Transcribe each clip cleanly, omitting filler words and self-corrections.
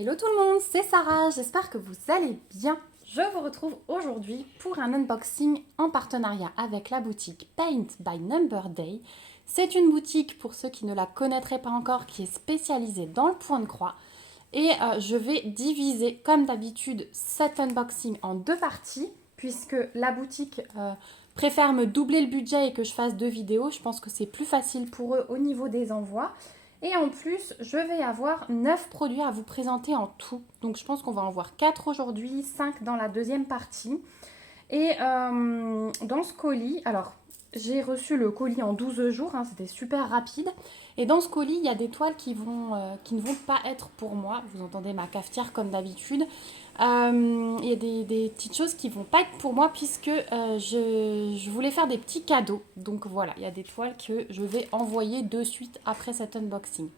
Hello tout le monde, c'est Sarah, j'espère que vous allez bien. Je vous retrouve aujourd'hui pour un unboxing en partenariat avec la boutique Paint by Number Day. C'est une boutique, pour ceux qui ne la connaîtraient pas encore, qui est spécialisée dans le point de croix. Et je vais diviser, comme d'habitude, cet unboxing en deux parties, puisque la boutique préfère me doubler le budget et que je fasse deux vidéos. Je pense que c'est plus facile pour eux au niveau des envois. Et en plus, je vais avoir 9 produits à vous présenter en tout. Donc je pense qu'on va en voir 4 aujourd'hui, 5 dans la deuxième partie. Et dans ce colis, alors j'ai reçu le colis en 12 jours, hein, c'était super rapide. Et dans ce colis, il y a des toiles qui ne vont pas être pour moi. Vous entendez ma cafetière comme d'habitude. Il y a des petites choses qui ne vont pas être pour moi puisque je voulais faire des petits cadeaux. Donc voilà, il y a des toiles que je vais envoyer de suite après cet unboxing.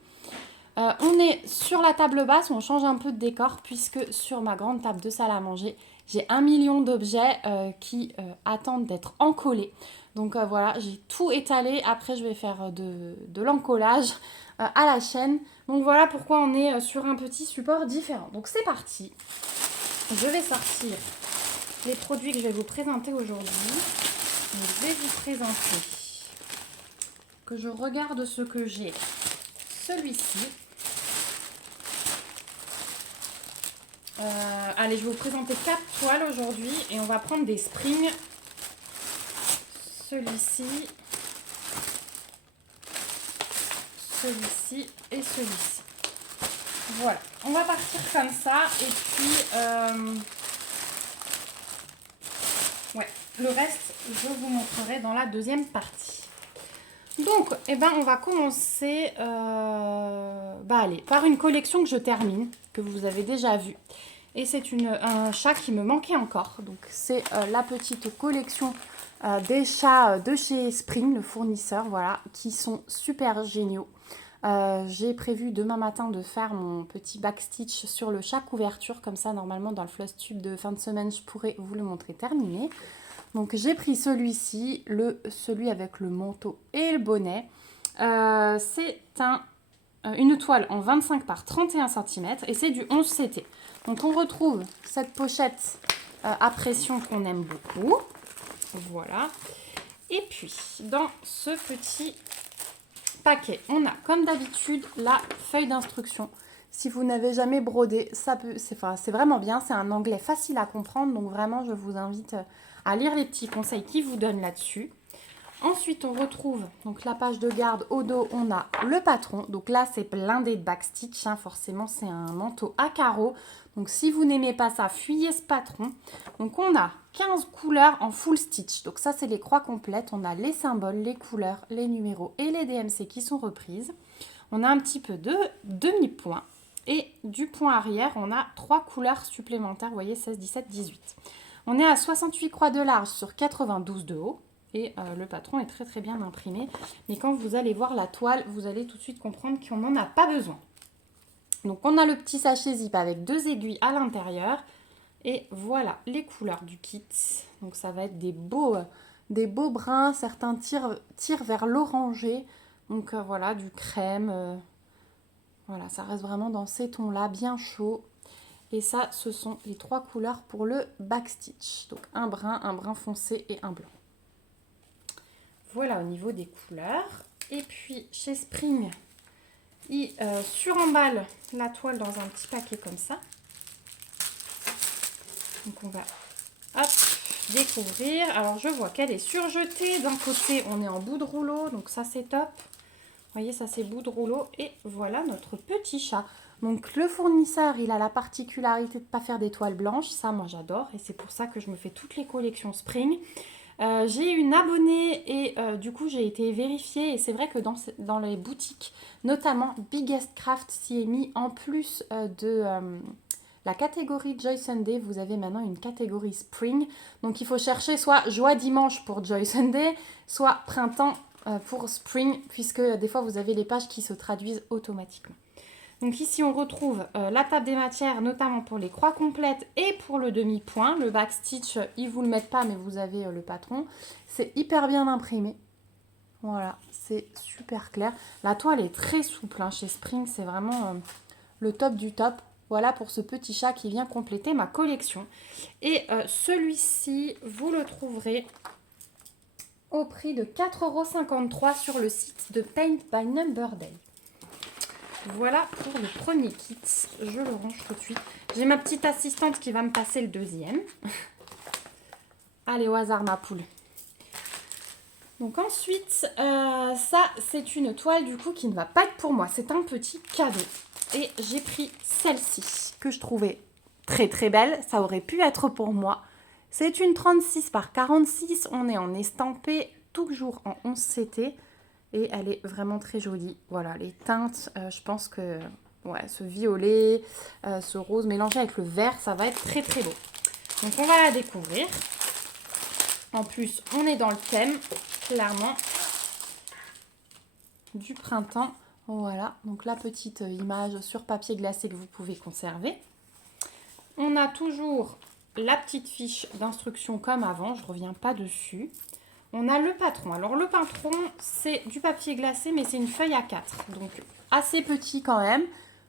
On est sur la table basse, on change un peu de décor puisque sur ma grande table de salle à manger, j'ai 1 million d'objets qui attendent d'être encollés. Donc voilà, j'ai tout étalé. Après, je vais faire de l'encollage à la chaîne. Donc voilà pourquoi on est sur un petit support différent. Donc c'est parti. Je vais sortir les produits que je vais vous présenter aujourd'hui. Je vais vous présenter que je regarde ce que j'ai. Celui-ci. Allez, je vais vous présenter 4 toiles aujourd'hui et on va prendre des springs. Celui-ci, celui-ci et celui-ci. Voilà, on va partir comme ça et puis ouais, le reste je vous montrerai dans la deuxième partie. Donc, on va commencer allez, par une collection que je termine, que vous avez déjà vue. Et c'est un chat qui me manquait encore. Donc c'est la petite collection des chats de chez Spring, le fournisseur, voilà, qui sont super géniaux. J'ai prévu demain matin de faire mon petit backstitch sur le chat couverture. Comme ça, normalement, dans le floss tube de fin de semaine, je pourrais vous le montrer terminé. Donc j'ai pris celui-ci, celui avec le manteau et le bonnet. C'est une toile en 25 par 31 cm et c'est du 11 CT. Donc on retrouve cette pochette à pression qu'on aime beaucoup. Voilà. Et puis dans ce petit paquet, on a comme d'habitude la feuille d'instruction. Si vous n'avez jamais brodé, c'est vraiment bien. C'est un anglais facile à comprendre. Donc vraiment, je vous invite à lire les petits conseils qu'ils vous donnent là-dessus. Ensuite, on retrouve donc la page de garde. Au dos, on a le patron. Donc là, c'est blindé de backstitch. Hein. Forcément, c'est un manteau à carreaux. Donc si vous n'aimez pas ça, fuyez ce patron. Donc on a 15 couleurs en full stitch. Donc ça, c'est les croix complètes. On a les symboles, les couleurs, les numéros et les DMC qui sont reprises. On a un petit peu de demi-point. Et du point arrière, on a 3 couleurs supplémentaires. Vous voyez, 16, 17, 18. On est à 68 croix de large sur 92 de haut. Et le patron est très très bien imprimé. Mais quand vous allez voir la toile, vous allez tout de suite comprendre qu'on n'en a pas besoin. Donc on a le petit sachet zip avec 2 aiguilles à l'intérieur. Et voilà les couleurs du kit. Donc ça va être des beaux bruns. Certains tirent vers l'orangé. Donc voilà, du crème. Voilà, ça reste vraiment dans ces tons-là, bien chaud. Et ça, ce sont les 3 couleurs pour le backstitch. Donc un brun foncé et un blanc. Voilà au niveau des couleurs. Et puis chez Spring, ils suremballent la toile dans un petit paquet comme ça. Donc on va découvrir. Alors je vois qu'elle est surjetée. D'un côté, on est en bout de rouleau. Donc ça, c'est top. Vous voyez, ça, c'est bout de rouleau. Et voilà notre petit chat. Donc le fournisseur, il a la particularité de ne pas faire des toiles blanches. Ça, moi, j'adore. Et c'est pour ça que je me fais toutes les collections Spring. J'ai une abonnée et du coup j'ai été vérifiée et c'est vrai que dans les boutiques, notamment Biggest Craft s'y est mis en plus de la catégorie Joy Sunday, vous avez maintenant une catégorie Spring. Donc il faut chercher soit Joie Dimanche pour Joy Sunday, soit Printemps pour Spring, puisque des fois vous avez les pages qui se traduisent automatiquement. Donc ici, on retrouve la table des matières, notamment pour les croix complètes et pour le demi-point. Le backstitch, ils ne vous le mettent pas, mais vous avez le patron. C'est hyper bien imprimé. Voilà, c'est super clair. La toile est très souple hein, chez Spring. C'est vraiment le top du top. Voilà pour ce petit chat qui vient compléter ma collection. Et celui-ci, vous le trouverez au prix de 4,53 € sur le site de Paint by Number Day. Voilà pour le premier kit. Je le range tout de suite. J'ai ma petite assistante qui va me passer le deuxième. Allez, au hasard, ma poule. Donc ensuite, ça, c'est une toile du coup qui ne va pas être pour moi. C'est un petit cadeau. Et j'ai pris celle-ci que je trouvais très très belle. Ça aurait pu être pour moi. C'est une 36 par 46. On est en estampé, toujours en 11 CT. Et elle est vraiment très jolie. Voilà, les teintes, je pense que ouais, ce violet, ce rose mélangé avec le vert, ça va être très très beau. Donc on va la découvrir. En plus, on est dans le thème, clairement, du printemps. Voilà, donc la petite image sur papier glacé que vous pouvez conserver. On a toujours la petite fiche d'instruction comme avant, je ne reviens pas dessus. On a le patron. Alors le patron, c'est du papier glacé, mais c'est une feuille A4. Donc assez petit quand même.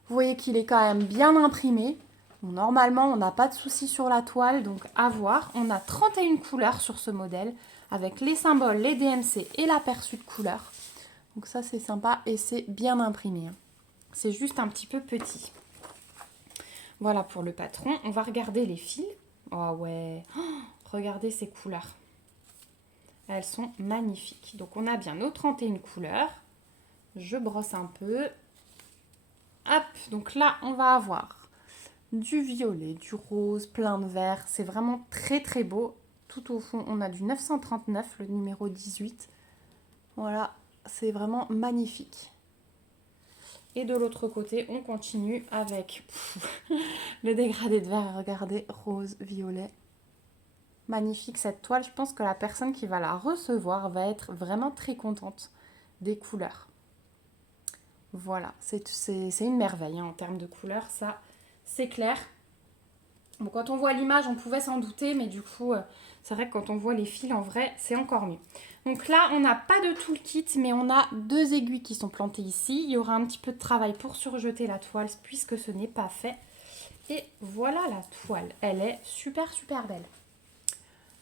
Vous voyez qu'il est quand même bien imprimé. Bon, normalement, on n'a pas de souci sur la toile, donc à voir. On a 31 couleurs sur ce modèle, avec les symboles, les DMC et l'aperçu de couleurs. Donc ça, c'est sympa et c'est bien imprimé. C'est juste un petit peu petit. Voilà pour le patron. On va regarder les fils. Oh ouais, regardez ces couleurs. Elles sont magnifiques. Donc on a bien nos 31 couleurs. Je brosse un peu. Hop, donc là, on va avoir du violet, du rose, plein de vert. C'est vraiment très très beau. Tout au fond, on a du 939, le numéro 18. Voilà, c'est vraiment magnifique. Et de l'autre côté, on continue avec le dégradé de vert. Regardez, rose, violet. Magnifique cette toile. Je pense que la personne qui va la recevoir va être vraiment très contente des couleurs. Voilà, c'est une merveille hein, en termes de couleurs, ça c'est clair. Bon, quand on voit l'image, on pouvait s'en douter, mais du coup, c'est vrai que quand on voit les fils en vrai, c'est encore mieux. Donc là, on n'a pas de tout le kit, mais on a 2 aiguilles qui sont plantées ici. Il y aura un petit peu de travail pour surjeter la toile, puisque ce n'est pas fait. Et voilà la toile. Elle est super, super belle.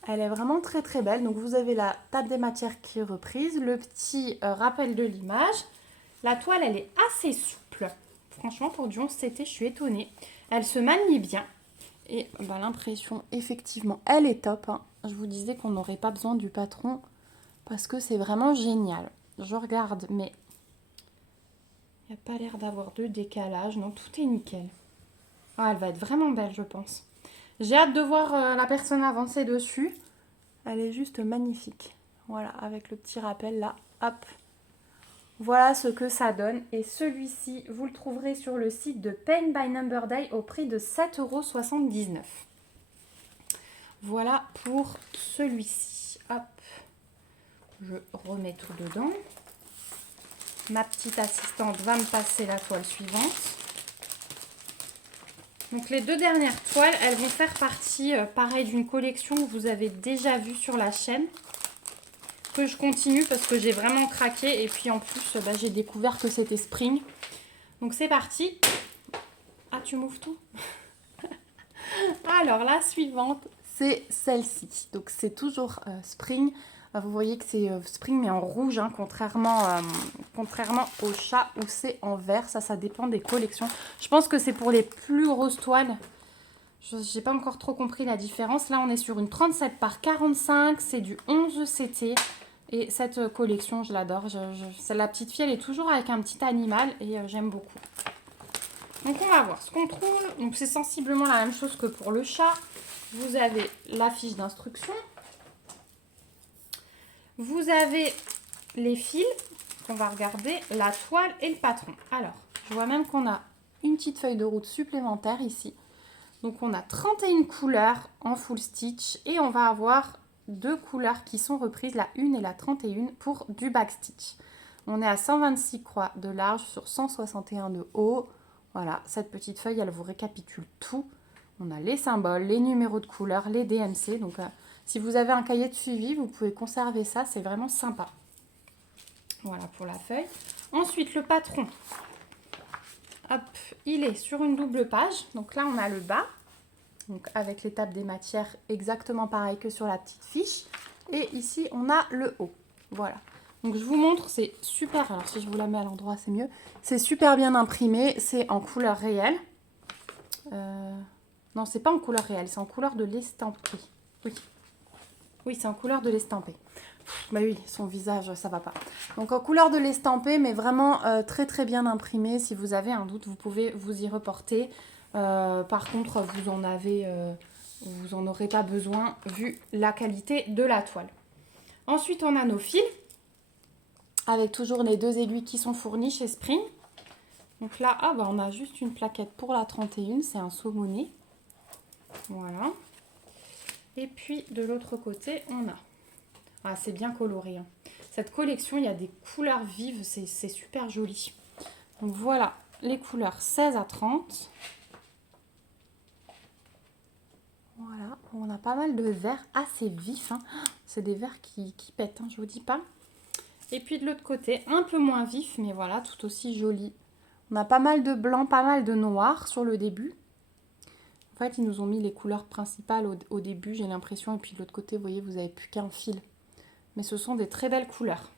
Elle est vraiment très, très belle. Donc, vous avez la table des matières qui est reprise, le petit rappel de l'image. La toile, elle est assez souple. Franchement, pour du 11 CT, je suis étonnée. Elle se manie bien. Et bah, l'impression, effectivement, elle est top. Hein. Je vous disais qu'on n'aurait pas besoin du patron parce que c'est vraiment génial. Je regarde, mais il n'y a pas l'air d'avoir de décalage. Non, tout est nickel. Ah, elle va être vraiment belle, je pense. J'ai hâte de voir la personne avancer dessus. Elle est juste magnifique. Voilà, avec le petit rappel là. Hop. Voilà ce que ça donne. Et celui-ci, vous le trouverez sur le site de Paint by Number Day au prix de 7,79 €. Voilà pour celui-ci. Hop. Je remets tout dedans. Ma petite assistante va me passer la toile suivante. Donc les 2 dernières toiles, elles vont faire partie, pareil, d'une collection que vous avez déjà vue sur la chaîne. Que je continue parce que j'ai vraiment craqué. Et puis en plus, j'ai découvert que c'était spring. Donc c'est parti. Ah, tu m'ouvres tout. Alors la suivante, c'est celle-ci. Donc c'est toujours spring. Vous voyez que c'est spring mais en rouge, hein, contrairement au chat où c'est en vert. Ça dépend des collections. Je pense que c'est pour les plus grosses toiles. Je n'ai pas encore trop compris la différence. Là, on est sur une 37 par 45. C'est du 11 CT. Et cette collection, je l'adore. La petite fille, elle est toujours avec un petit animal et j'aime beaucoup. Donc, on va voir ce qu'on trouve. Donc, c'est sensiblement la même chose que pour le chat. Vous avez la fiche d'instruction. Vous avez les fils qu'on va regarder, la toile et le patron. Alors, je vois même qu'on a une petite feuille de route supplémentaire ici. Donc, on a 31 couleurs en full stitch et on va avoir 2 couleurs qui sont reprises, la 1 et la 31 pour du backstitch. On est à 126 croix de large sur 161 de haut. Voilà, cette petite feuille, elle vous récapitule tout. On a les symboles, les numéros de couleurs, les DMC. Donc, si vous avez un cahier de suivi, vous pouvez conserver ça. C'est vraiment sympa. Voilà pour la feuille. Ensuite, le patron. hop, il est sur une double page. Donc là, on a le bas. Donc avec l'étape des matières exactement pareil que sur la petite fiche. Et ici, on a le haut. Voilà. Donc je vous montre, c'est super. Alors si je vous la mets à l'endroit, c'est mieux. C'est super bien imprimé. C'est en couleur réelle. Non, c'est pas en couleur réelle. C'est en couleur de l'estampé. Oui. Oui, c'est en couleur de l'estampé. Bah oui, son visage, ça va pas. Donc en couleur de l'estampé, mais vraiment très très bien imprimé. Si vous avez un doute, vous pouvez vous y reporter. Par contre, vous en aurez pas besoin vu la qualité de la toile. Ensuite, on a nos fils avec toujours les 2 aiguilles qui sont fournies chez Spring. Donc là, on a juste une plaquette pour la 31, c'est un saumonné. Voilà. Et puis de l'autre côté, on a... Ah, c'est bien coloré. Hein. Cette collection, il y a des couleurs vives, c'est super joli. Donc voilà, les couleurs 16 à 30. Voilà, on a pas mal de verts assez vifs. Hein. C'est des verts qui pètent, hein, je vous dis pas. Et puis de l'autre côté, un peu moins vif, mais voilà, tout aussi joli. On a pas mal de blanc, pas mal de noir sur le début. En fait, ils nous ont mis les couleurs principales au début, j'ai l'impression. Et puis de l'autre côté, vous voyez, vous n'avez plus qu'un fil. Mais ce sont des très belles couleurs.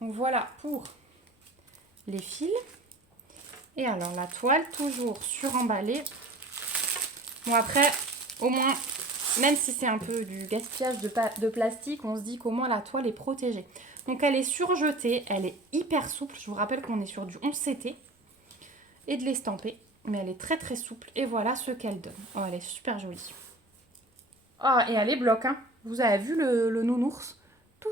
Donc voilà pour les fils. Et alors la toile, toujours suremballée. Bon après, au moins, même si c'est un peu du gaspillage de plastique, on se dit qu'au moins la toile est protégée. Donc elle est surjetée, elle est hyper souple. Je vous rappelle qu'on est sur du 11 CT et de l'estampé. Mais elle est très très souple. Et voilà ce qu'elle donne. Oh, elle est super jolie. Oh, et elle est bloc, hein. Vous avez vu le nounours? Tout.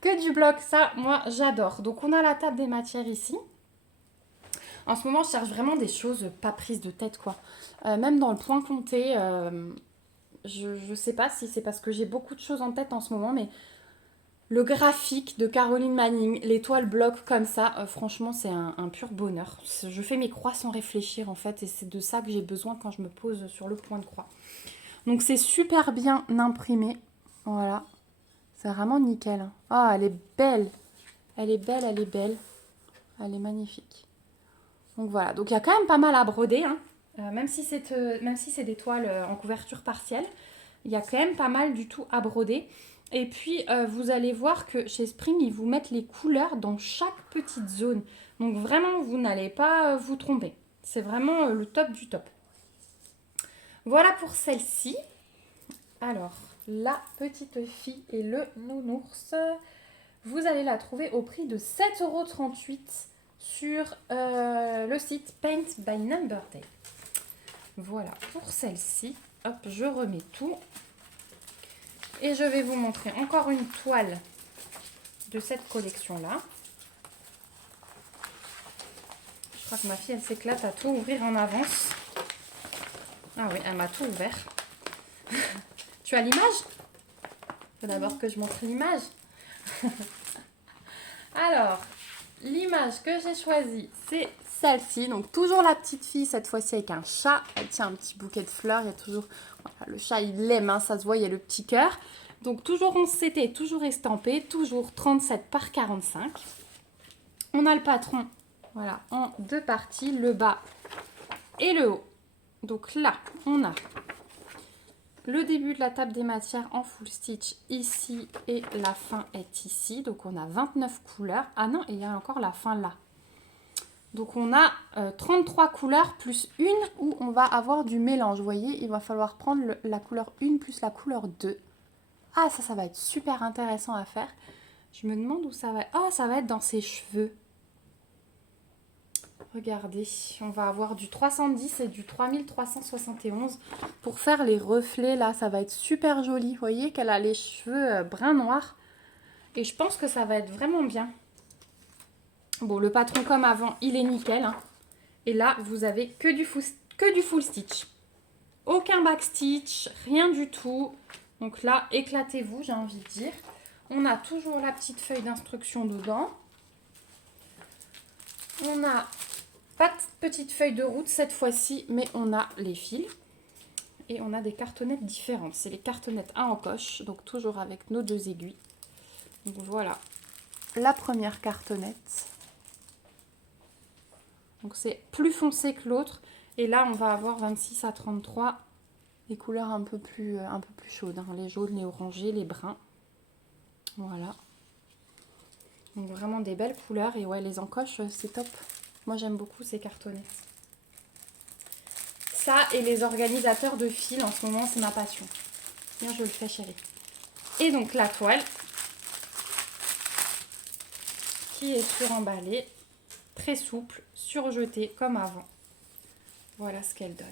Que du bloc. Ça, moi, j'adore. Donc on a la table des matières ici. En ce moment, je cherche vraiment des choses pas prises de tête, quoi. Même dans le point compté, je sais pas si c'est parce que j'ai beaucoup de choses en tête en ce moment, mais le graphique de Caroline Manning, les toiles blocs comme ça, franchement, c'est un pur bonheur. Je fais mes croix sans réfléchir, en fait, et c'est de ça que j'ai besoin quand je me pose sur le point de croix. Donc, c'est super bien imprimé. Voilà. C'est vraiment nickel. Ah, elle est belle. Elle est belle, elle est belle. Elle est magnifique. Donc voilà, donc il y a quand même pas mal à broder, hein. Même si c'est des toiles en couverture partielle, il y a quand même pas mal du tout à broder. Et puis vous allez voir que chez Spring, ils vous mettent les couleurs dans chaque petite zone. Donc vraiment, vous n'allez pas vous tromper. C'est vraiment le top du top. Voilà pour celle-ci. Alors, la petite fille et le nounours, vous allez la trouver au prix de 7,38 € sur le site Paint by Number Day. Voilà pour celle-ci. Hop, je remets tout. Et je vais vous montrer encore une toile de cette collection-là. Je crois que ma fille, elle s'éclate à tout ouvrir en avance. Ah oui, elle m'a tout ouvert. Tu as l'image? Il faut d'abord que je montre l'image. Alors, l'image que j'ai choisie, c'est celle-ci. Donc, toujours la petite fille, cette fois-ci avec un chat. Elle tient un petit bouquet de fleurs. Il y a toujours... Voilà, le chat, il l'aime, hein, ça se voit, il y a le petit cœur. Donc, toujours 11 CT, toujours estampé, toujours 37 par 45. On a le patron, voilà, en 2 parties, le bas et le haut. Donc là, on a le début de la table des matières en full stitch ici et la fin est ici. Donc on a 29 couleurs. Ah non, et il y a encore la fin là. Donc on a 33 couleurs plus une où on va avoir du mélange. Vous voyez, il va falloir prendre la couleur 1 plus la couleur 2. Ah, ça va être super intéressant à faire. Je me demande où ça va être. Oh, ça va être dans ses cheveux. Regardez, on va avoir du 310 et du 3371 pour faire les reflets. Là, ça va être super joli. Vous voyez qu'elle a les cheveux brun noir. Et je pense que ça va être vraiment bien. Bon, le patron comme avant, il est nickel. Hein. Et là, vous avez que du full stitch. Aucun back stitch, rien du tout. Donc là, éclatez-vous, j'ai envie de dire. On a toujours la petite feuille d'instruction dedans. On a pas de petite feuille de route cette fois-ci, mais on a les fils. Et on a des cartonnettes différentes. C'est les cartonnettes à encoche, donc toujours avec nos 2 aiguilles. Donc voilà la première cartonnette. Donc c'est plus foncé que l'autre. Et là, on va avoir 26 à 33. Les couleurs un peu plus chaudes. Hein. Les jaunes, les orangés, les bruns. Voilà. Donc vraiment des belles couleurs. Et ouais, les encoches, c'est top. Moi, j'aime beaucoup ces cartonnets. Ça et les organisateurs de fils, en ce moment, c'est ma passion. Bien, je le fais, chérie. Et donc, la toile qui est suremballée, très souple, surjetée comme avant. Voilà ce qu'elle donne.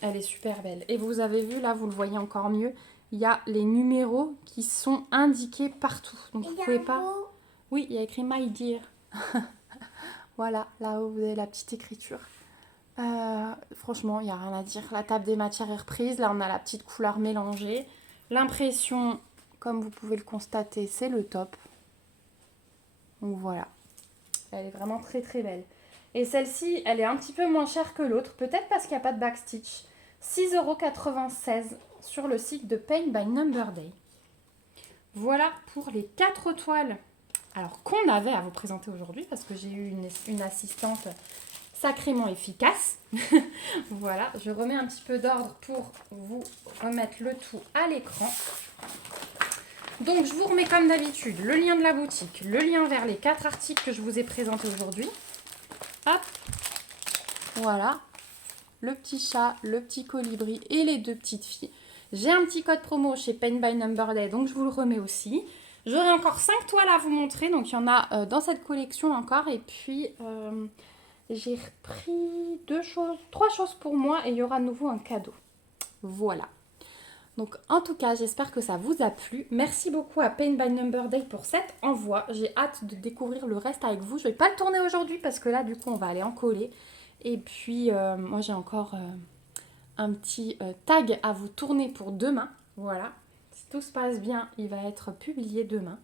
Elle est super belle. Et vous avez vu, là, vous le voyez encore mieux, il y a les numéros qui sont indiqués partout. Donc, vous pouvez pas... Oui, il y a écrit My Dear. Voilà, là-haut, vous avez la petite écriture. Franchement, il n'y a rien à dire. La table des matières est reprise. Là, on a la petite couleur mélangée. L'impression, comme vous pouvez le constater, c'est le top. Donc voilà. Elle est vraiment très très belle. Et celle-ci, elle est un petit peu moins chère que l'autre. Peut-être parce qu'il n'y a pas de backstitch. 6,96 € sur le site de Paint by Number Day. Voilà pour les 4 toiles. Alors qu'on avait à vous présenter aujourd'hui parce que j'ai eu une assistante sacrément efficace. Voilà, je remets un petit peu d'ordre pour vous remettre le tout à l'écran. Donc je vous remets comme d'habitude le lien de la boutique, le lien vers les 4 articles que je vous ai présentés aujourd'hui. Hop, voilà, le petit chat, le petit colibri et les 2 petites filles. J'ai un petit code promo chez Paint by Number Day, donc je vous le remets aussi. J'aurai encore 5 toiles à vous montrer, donc il y en a dans cette collection encore. Et puis, j'ai repris 3 choses pour moi et il y aura à nouveau un cadeau. Voilà. Donc en tout cas, j'espère que ça vous a plu. Merci beaucoup à Paint by Number Day pour cet envoi. J'ai hâte de découvrir le reste avec vous. Je ne vais pas le tourner aujourd'hui parce que là, du coup, on va aller en coller. Et puis, moi, j'ai encore un petit tag à vous tourner pour demain. Voilà. Si tout se passe bien, il va être publié demain.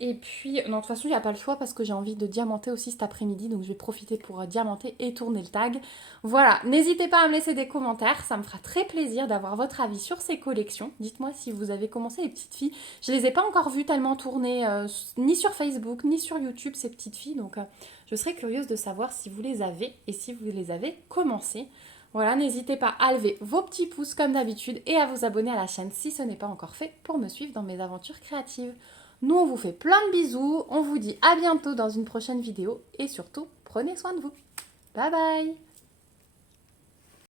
Et puis, non, de toute façon, il n'y a pas le choix parce que j'ai envie de diamanter aussi cet après-midi. Donc, je vais profiter pour diamanter et tourner le tag. Voilà, n'hésitez pas à me laisser des commentaires. Ça me fera très plaisir d'avoir votre avis sur ces collections. Dites-moi si vous avez commencé les petites filles. Je ne les ai pas encore vues tellement tourner, ni sur Facebook, ni sur YouTube, ces petites filles. Donc, je serais curieuse de savoir si vous les avez et si vous les avez commencées. Voilà, n'hésitez pas à lever vos petits pouces comme d'habitude et à vous abonner à la chaîne si ce n'est pas encore fait pour me suivre dans mes aventures créatives. Nous, on vous fait plein de bisous, on vous dit à bientôt dans une prochaine vidéo et surtout, prenez soin de vous. Bye bye!